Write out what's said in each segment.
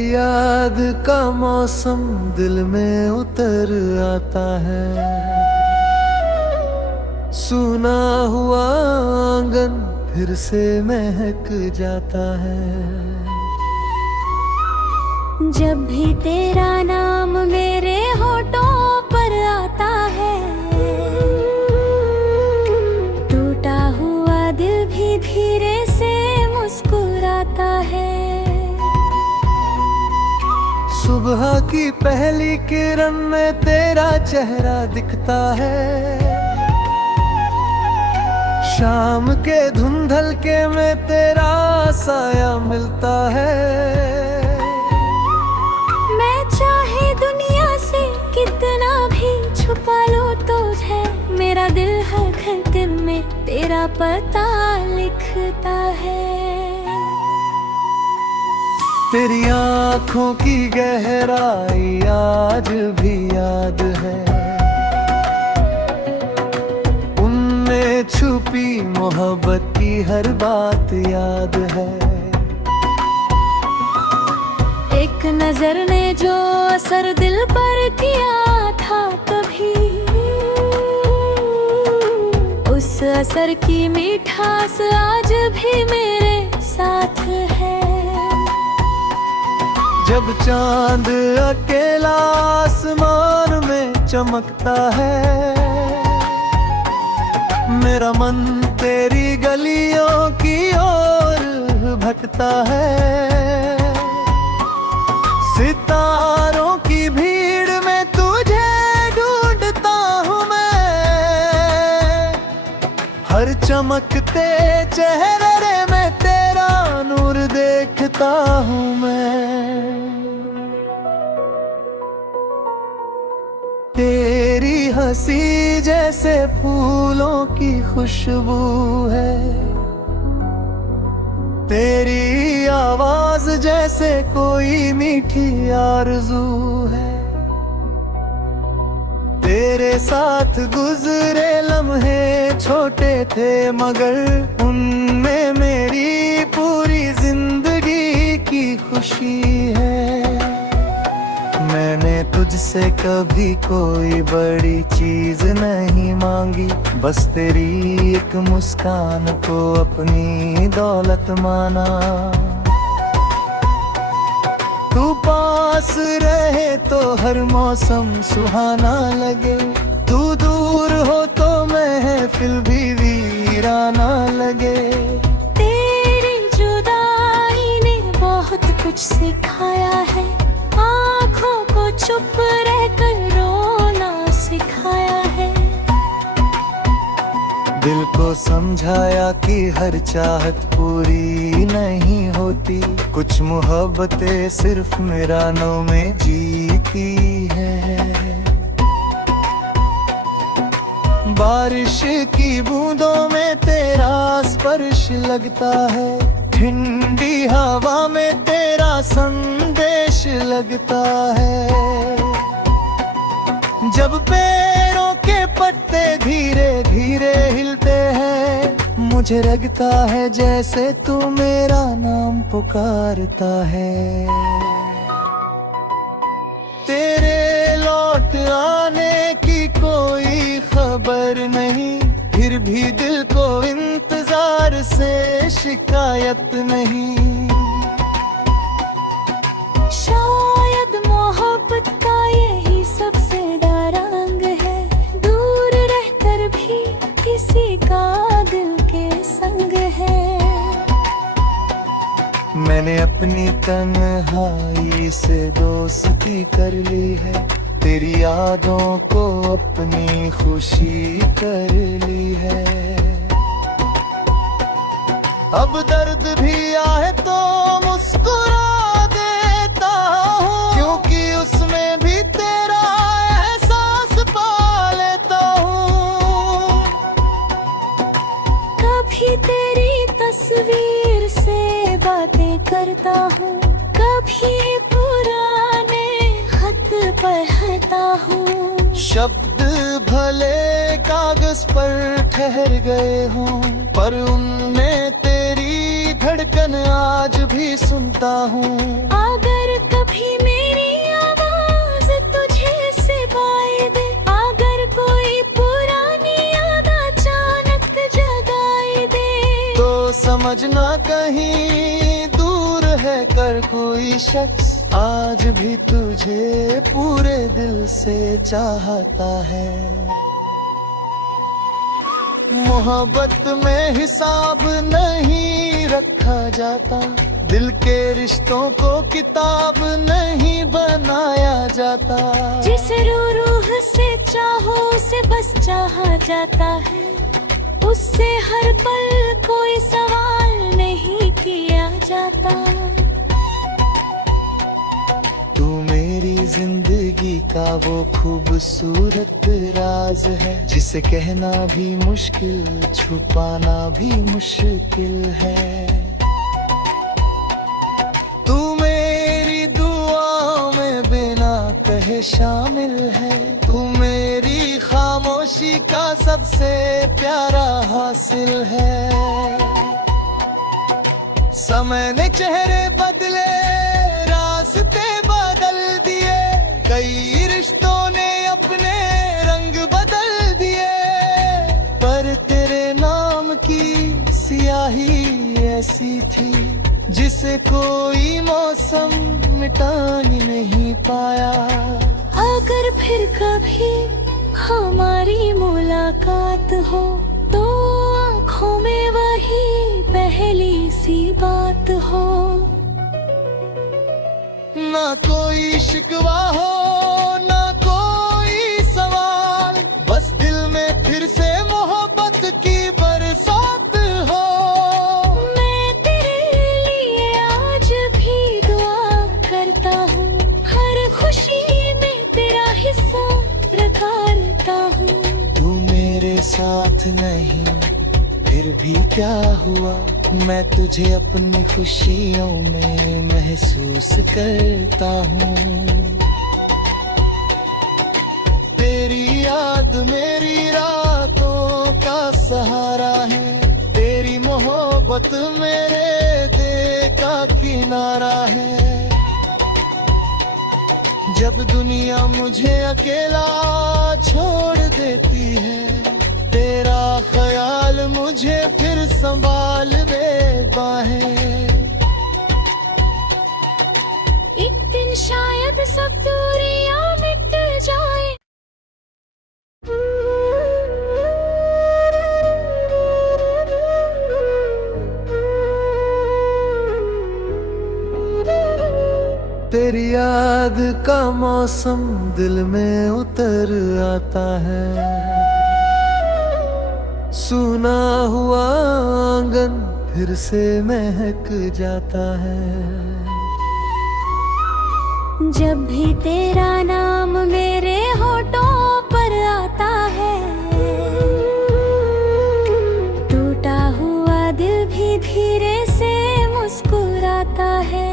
तेरी याद का मौसम दिल में उतर आता है। सूना हुआ आंगन फिर से महक जाता है। जब भी तेरा नाम मेरे होठों पर आता है, टूटा हुआ दिल भी धीरे से मुस्कुराता है। सुबह की पहली किरण में तेरा चेहरा दिखता है। शाम के धुंधलके में तेरा साया मिलता है। मैं चाहे दुनिया से कितना भी छुपा लूं तुझे, मेरा दिल हर धड़कन में तेरा पता लिखता है। तेरी आँखों की गहराई आज भी याद है। उनमें छुपी मोहब्बत की हर बात याद है। एक नजर ने जो असर दिल पर किया था कभी, उस असर की मिठास आज भी मेरे साथ है। जब चांद अकेला आसमान में चमकता है, मेरा मन तेरी गलियों की ओर भटकता है। सितारों की भीड़ में तुझे ढूंढता हूँ मैं। हर चमकते चेहरे में तेरा नूर देखता हूँ मैं। तेरी हंसी जैसे फूलों की खुशबू है। तेरी आवाज जैसे कोई मीठी आरज़ू है। तेरे साथ गुजरे लम्हे छोटे थे मगर उनमें मेरी पूरी जिंदगी की खुशी है। मैंने तुझसे कभी कोई बड़ी चीज नहीं मांगी, बस तेरी एक मुस्कान को अपनी दौलत माना। तू पास रहे तो हर मौसम सुहाना लगे, तू दूर हो तो महफिल भी वीराना लगे। तेरी जुदाई ने बहुत कुछ सिखाया है, आँखों को चुप रहकर रोना सिखाया है। दिल को समझाया कि हर चाहत पूरी नहीं होती, कुछ मोहब्बतें सिर्फ मेरानों में जीती है। बारिश की बूंदों में तेरा स्पर्श लगता है, ठंडी हवा में तेरा संदेश लगता है। जब पेड़ों के पत्ते धीरे धीरे हिलते हैं, मुझे लगता है जैसे तू मेरा नाम पुकारता है। तेरे लौट आने की कोई खबर नहीं, फिर भी दिल को इंतजार से शिकायत नहीं। शायद मोहब्बत का यही सबसे डरा रंग है, दूर रहकर भी किसी का दिल के संग है। मैंने अपनी तन्हाई से दोस्ती कर ली है, तेरी यादों को अपनी खुशी कर ली है। अब दर्द भी आए तो मुस्कुरा देता हूँ, क्योंकि उसमें भी तेरा एहसास पा लेता हूँ। कभी तेरी तस्वीर से बातें करता हूँ, कभी पुराने खत पढ़ता हूँ। शब्द भले कागज पर ठहर गए हों, पर उनमें तेरी धड़कन आज भी सुनता हूँ। अगर कभी मेरी आवाज तुझे से पाए दे, अगर कोई पुरानी याद अचानक जगाए दे, तो समझना कहीं दूर है कर कोई शख्स आज भी तुझे पूरे दिल से चाहता है। मोहब्बत में हिसाब नहीं रखा जाता, दिल के रिश्तों को किताब नहीं बनाया जाता। जिस रूह से चाहो उसे बस चाहा जाता है, उससे हर पल कोई सवाल नहीं किया जाता। तू मेरी जिंदगी का वो खूबसूरत राज है, जिसे कहना भी मुश्किल छुपाना भी मुश्किल है। तू मेरी दुआओं में बिना कहे शामिल है, तू मेरी खामोशी का सबसे प्यारा हासिल है। समय ने चेहरे बदले, रास्ते बदल दिए, कई रिश्तों ने अपने रंग बदल दिए, पर तेरे नाम की सियाही ऐसी थी जिसे कोई मौसम मिटानी नहीं पाया। अगर फिर कभी हमारी मुलाकात हो, तो आँखों में वही पहली सी बात हो। ना कोई शिकवा हो ना कोई सवाल, बस दिल में फिर से मोहब्बत की बरसात हो। मैं तेरे लिए आज भी दुआ करता हूँ, हर खुशी में तेरा हिस्सा रखा रहता हूँ। तू मेरे साथ नहीं फिर भी क्या हुआ, मैं तुझे अपनी खुशियों में महसूस करता हूँ। तेरी याद मेरी रातों का सहारा है, तेरी मोहब्बत मेरे दिल का किनारा है। जब दुनिया मुझे अकेला छोड़ देती है, तेरा ख्याल मुझे फिर संभाल दे बाहें। एक दिन शायद सब दूरियां मिट जाए। तेरी याद का मौसम दिल में उतर आता है, सूना हुआ आंगन फिर से महक जाता है। जब भी तेरा नाम मेरे होठों पर आता है, टूटा हुआ दिल भी धीरे से मुस्कुराता है।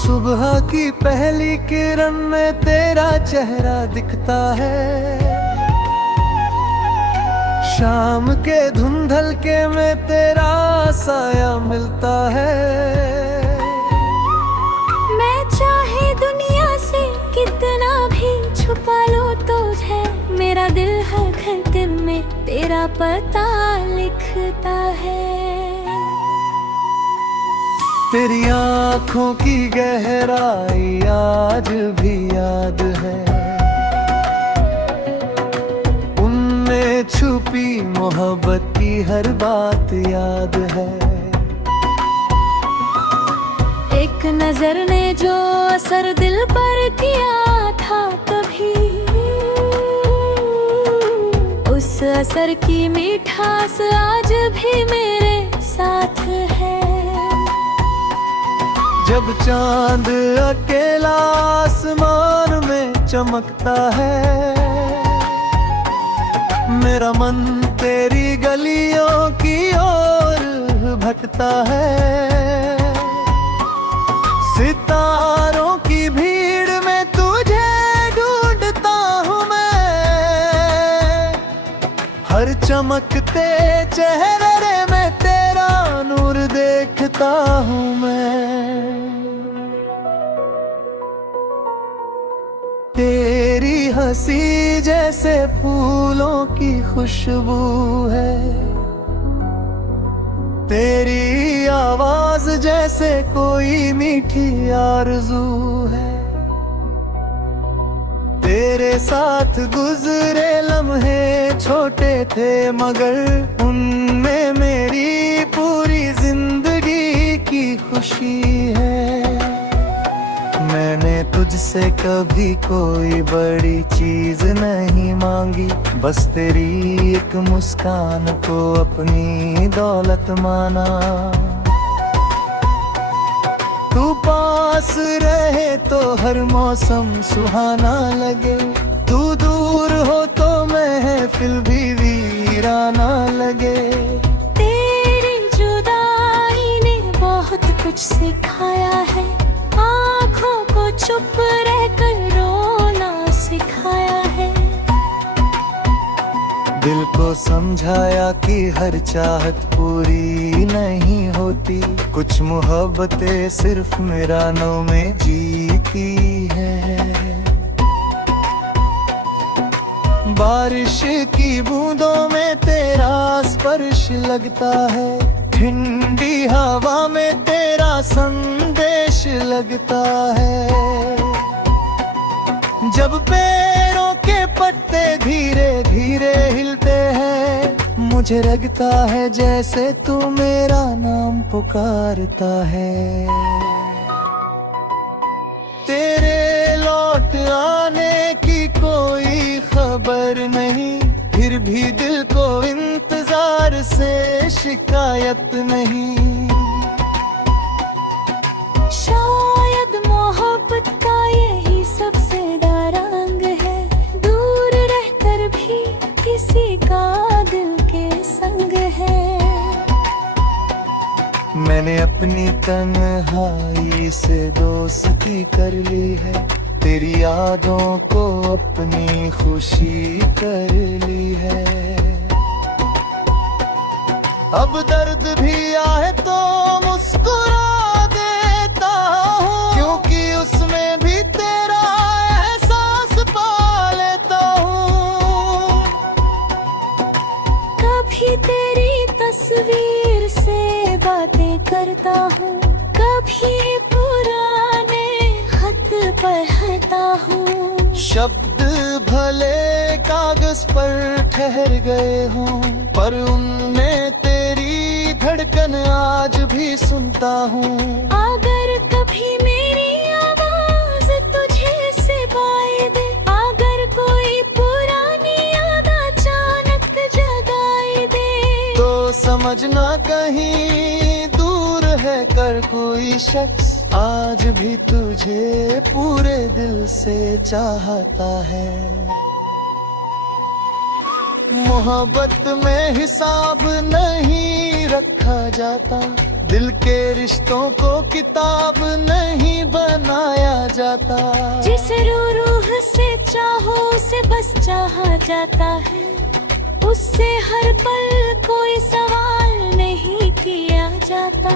सुबह की पहली किरण में तेरा चेहरा दिखता है, शाम के धुंधलके में तेरा साया मिलता है। मैं चाहे दुनिया से कितना भी छुपा लो तुझे, मेरा दिल हर घंटे में तेरा पता लिखता है। तेरी आँखों की गहराई आज भी याद है, उनमें छुपी मोहब्बत की हर बात याद है। एक नजर ने जो असर दिल पर किया था कभी, उस असर की मिठास आज भी मेरे साथ है। जब चांद अकेला आसमान में चमकता है, मेरा मन तेरी गलियों की ओर भटकता है। सितारों की भीड़ में तुझे ढूंढता हूँ मैं, हर चमकते चेहरे में तेरा नूर देखता हूँ मैं। तेरी हंसी जैसे फूलों की खुशबू है, तेरी आवाज जैसे कोई मीठी आरज़ू है। तेरे साथ गुजरे लम्हे छोटे थे मगर उनमें मेरी पूरी जिंदगी की खुशी है। मैंने तुझसे कभी कोई बड़ी चीज नहीं मांगी, बस तेरी एक मुस्कान को अपनी दौलत माना। तू पास रहे तो हर मौसम सुहाना लगे, तू दूर हो तो महफिल भी वीराना लगे। तेरी जुदाई ने बहुत कुछ सिखाया है, आँखों को चुप रहकर रोना सिखाया है। दिल को समझाया कि हर चाहत पूरी नहीं होती, कुछ मोहब्बतें सिर्फ मीरानों में जीती हैं। बारिश की बूंदों में तेरा स्पर्श लगता है, ठंडी हवा में तेरा संदेश लगता है। जब पैरों के पत्ते धीरे धीरे हिलते हैं, मुझे लगता है जैसे तू मेरा नाम पुकारता है। तेरे लौट आने की कोई खबर नहीं, फिर भी दिल को इंतजार से शिकायत नहीं। शायद मोहब्बत का यही सबसे बड़ा रंग है, दूर रहकर भी किसी का दिल के संग है। मैंने अपनी तन्हाई से दोस्ती कर ली है, तेरी यादों को अपनी खुशी कर ली है। अब दर्द भी आए तो मुस्कुरा देता हूँ, क्योंकि उसमें भी तेरा एहसास पा लेता हूँ। कभी तेरी तस्वीर से बातें करता हूँ, कभी पुराने खत पढ़ता हूँ। शब्द भले कागज पर ठहर गए हों, पर उनमें तेरी धड़कन आज भी सुनता हूँ। अगर कभी मेरी आवाज तुझे से पाए दे, अगर कोई पुरानी याद अचानक जगाए दे, तो समझना कहीं दूर है कर कोई शख्स, आज भी तुझे पूरे दिल से चाहता है। मोहब्बत में हिसाब नहीं रखा जाता, दिल के रिश्तों को किताब नहीं बनाया जाता। जिसे रूह से चाहो उसे बस चाहा जाता है, उससे हर पल कोई सवाल नहीं किया जाता।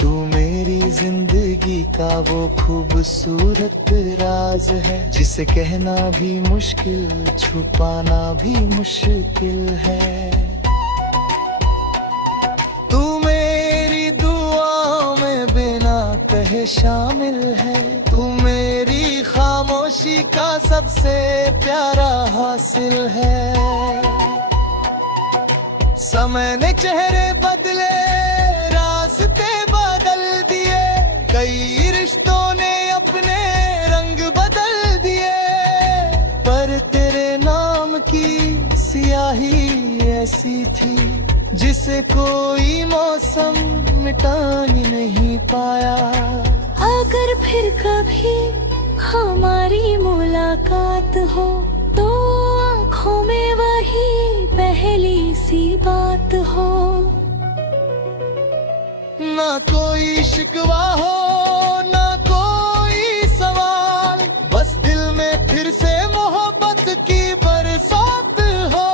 तू मेरी जिंदगी का वो खूबसूरत राज है, जिसे कहना भी मुश्किल छुपाना भी मुश्किल है। तू मेरी दुआओं में बिना कहे शामिल है, तू मेरी खामोशी का सबसे प्यारा हासिल है। समय ने चेहरे बदले, रास्ते बदल दिए, कई रिश्तों ने अपने रंग बदल दिए, पर तेरे नाम की स्याही ऐसी थी जिसे कोई मौसम मिटानी नहीं पाया। अगर फिर कभी हमारी मुलाकात हो, तो आँखों में वही पहली सी बात हो। ना कोई शिकवा हो ना कोई सवाल, बस दिल में फिर से मोहब्बत की बरसात हो।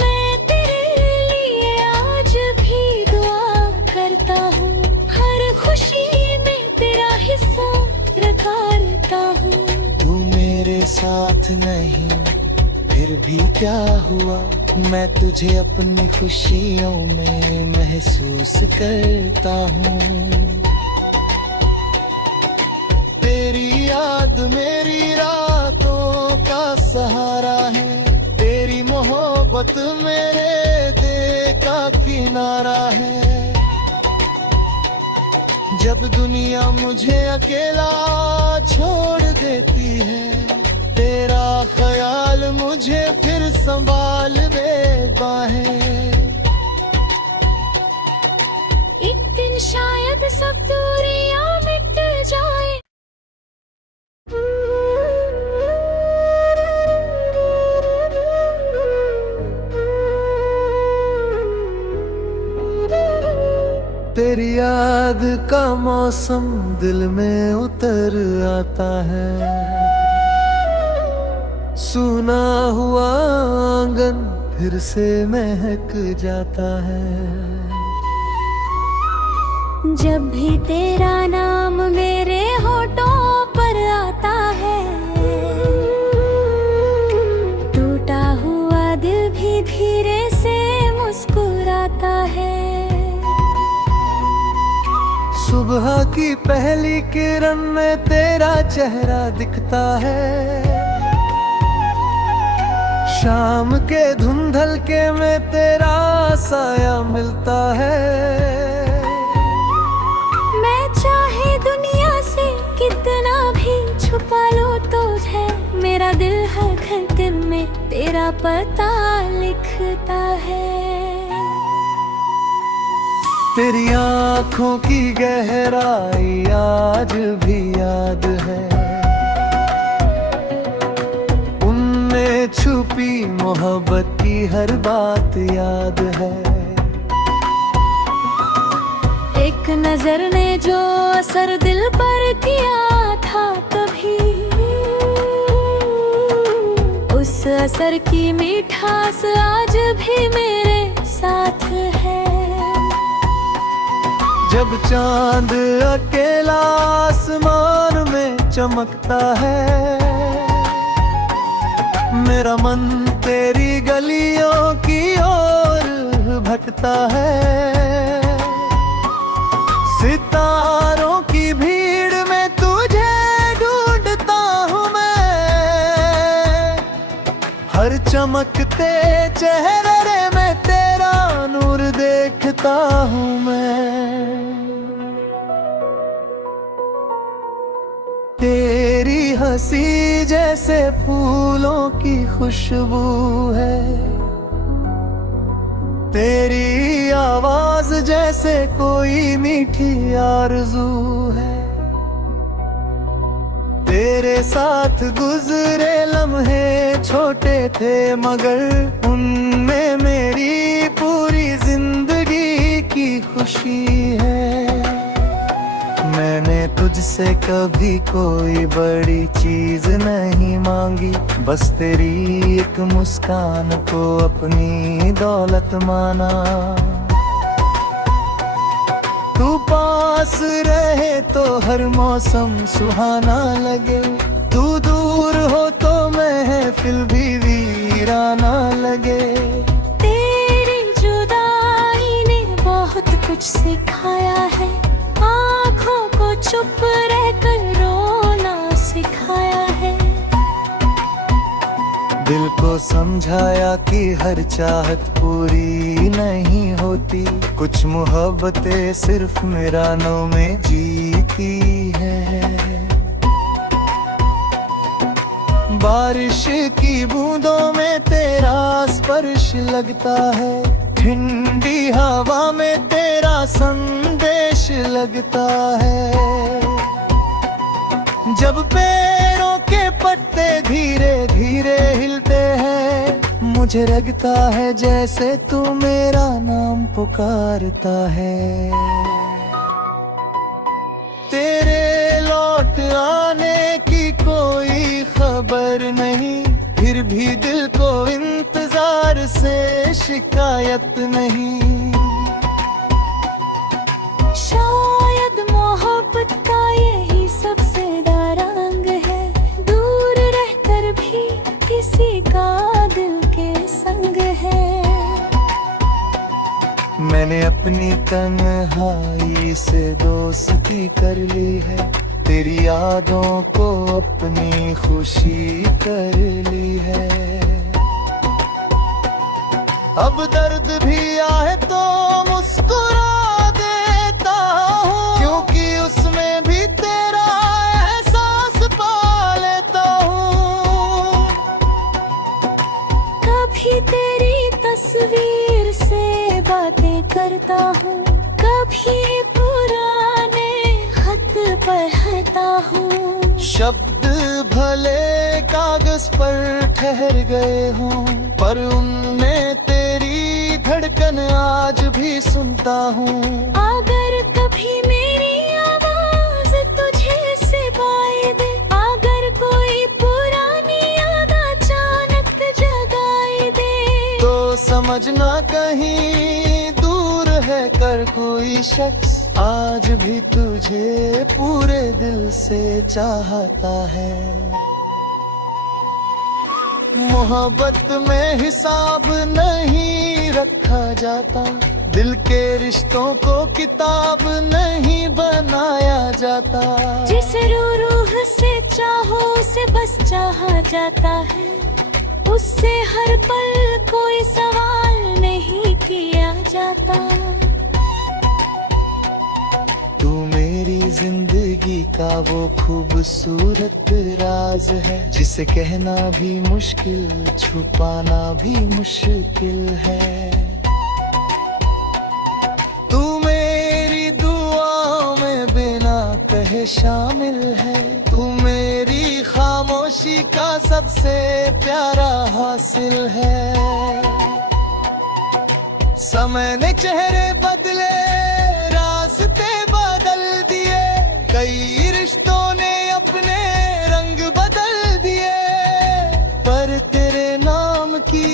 मैं तेरे लिए आज भी दुआ करता हूँ, हर खुशी में तेरा हिस्सा रखता साथ नहीं, फिर भी क्या हुआ, मैं तुझे अपनी खुशियों में महसूस करता हूँ। तेरी याद मेरी रातों का सहारा है, तेरी मोहब्बत मेरे दिल का किनारा है। जब दुनिया मुझे अकेला छोड़ देती है, तेरा ख्याल मुझे फिर संभाल दे बाहें। एक दिन शायद सब दूरियां मिट जाए। तेरी याद का मौसम दिल में उतर आता है, सूना हुआ आंगन फिर से महक जाता है। जब भी तेरा नाम मेरे होठों पर आता है, टूटा हुआ दिल भी धीरे से मुस्कुराता है। सुबह की पहली किरण में तेरा चेहरा दिखता है, शाम के धुंधलके में तेरा साया मिलता है। मैं चाहे दुनिया से कितना भी छुपा लूं तुझे, मेरा दिल हर घंटे में तेरा पता लिखता है। तेरी आँखों की गहराई आज भी याद है, उनमें छुपी मोहब्बत की हर बात याद है। एक नजर ने जो असर दिल पर किया था तभी, उस असर की मिठास आज भी मेरे साथ है। जब चांद अकेला आसमान में चमकता है, मेरा मन तेरी गलियों की ओर भटकता है। सितारों की भीड़ में तुझे ढूंढता हूँ मैं, हर चमकते चेहरे में तेरा नूर देखता हूँ मैं। तेरी हंसी जैसे फूलों की खुशबू है, तेरी आवाज जैसे कोई मीठी आरज़ू है। तेरे साथ गुजरे लम्हे छोटे थे मगर उनमें मेरी पूरी जिंदगी की खुशी है। मैंने तुझसे कभी कोई बड़ी चीज नहीं मांगी, बस तेरी एक मुस्कान को अपनी दौलत माना। तू पास रहे तो हर मौसम सुहाना लगे, तू दूर हो तो महफिल भी वीराना लगे। तेरी जुदाई ने बहुत कुछ सिखाया है, आँखों को चुप रहकर रोना सिखाया है। दिल को समझाया कि हर चाहत पूरी नहीं होती, कुछ मोहब्बतें सिर्फ मेरानों में जीती है। बारिश की बूंदों में तेरा स्पर्श लगता है, ठंडी हवा में तेरा संदेश लगता है। जब पेड़ों के पत्ते धीरे धीरे हिलते हैं, मुझे लगता है जैसे तू मेरा नाम पुकारता है। तेरे लौट आने की कोई खबर नहीं, फिर भी दिल को इंतजार से शिकायत नहीं। शायद मोहब्बत का यही सबसे बड़ा रंग है, दूर रहकर अपनी तन्हाई से दोस्ती कर ली है, तेरी यादों को अपनी खुशी कर ली है। अब दर्द भी आए तो मुस्कुरा देता हूँ, क्योंकि उसमें भी तेरा एहसास पा लेता हूँ। कभी तेरी तस्वीर से बातें करता हूँ, कभी पुराने खत पढ़ता हूँ। शब्द भले कागज पर ठहर गए हों, पर उनमें तेरी धड़कन आज भी सुनता हूँ। अगर कभी मेरी आवाज तुझे से पाए दे, अगर कोई पुरानी याद अचानक जगाए दे, तो समझना कहीं दूर है कर कोई शख्स आज भी तुझे पूरे दिल से चाहता है। मोहब्बत में हिसाब नहीं रखा जाता, दिल के रिश्तों को किताब नहीं बनाया जाता। जिस रूह से चाहो उसे बस चाहा जाता है, उससे हर पल कोई सवाल नहीं किया जाता। तू मेरी जिंदगी का वो खूबसूरत राज है, जिसे कहना भी मुश्किल छुपाना भी मुश्किल है। तू मेरी दुआओं में बिना कहे शामिल है, तू मेरी खामोशी का सबसे प्यारा हासिल है। समय ने चेहरे बदले, रास्ते बदल दिए, कई रिश्तों ने अपने रंग बदल दिए, पर तेरे नाम की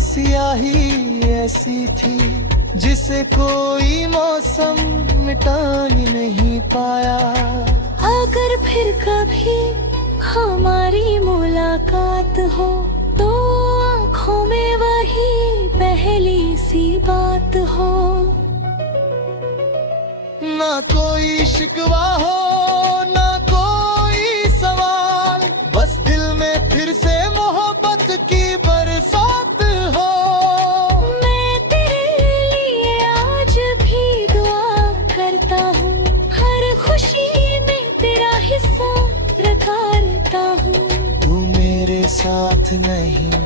सियाही ऐसी थी जिसे कोई मौसम मिटा ही नहीं पाया। अगर फिर कभी हमारी मुलाकात हो, तो आँखों में वही पहली सी बात हो। ना कोई शिकवा हो ना कोई सवाल, बस दिल में फिर से मोहब्बत की बरसात हो। मैं तेरे लिए आज भी दुआ करता हूँ, हर खुशी में तेरा हिस्सा रखा रहता हूँ। तू मेरे साथ नहीं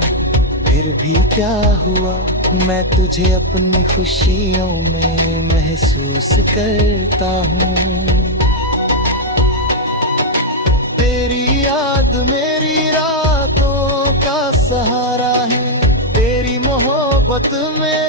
फिर भी क्या हुआ, मैं तुझे अपनी खुशियों में महसूस करता हूँ। तेरी याद मेरी रातों का सहारा है, तेरी मोहब्बत में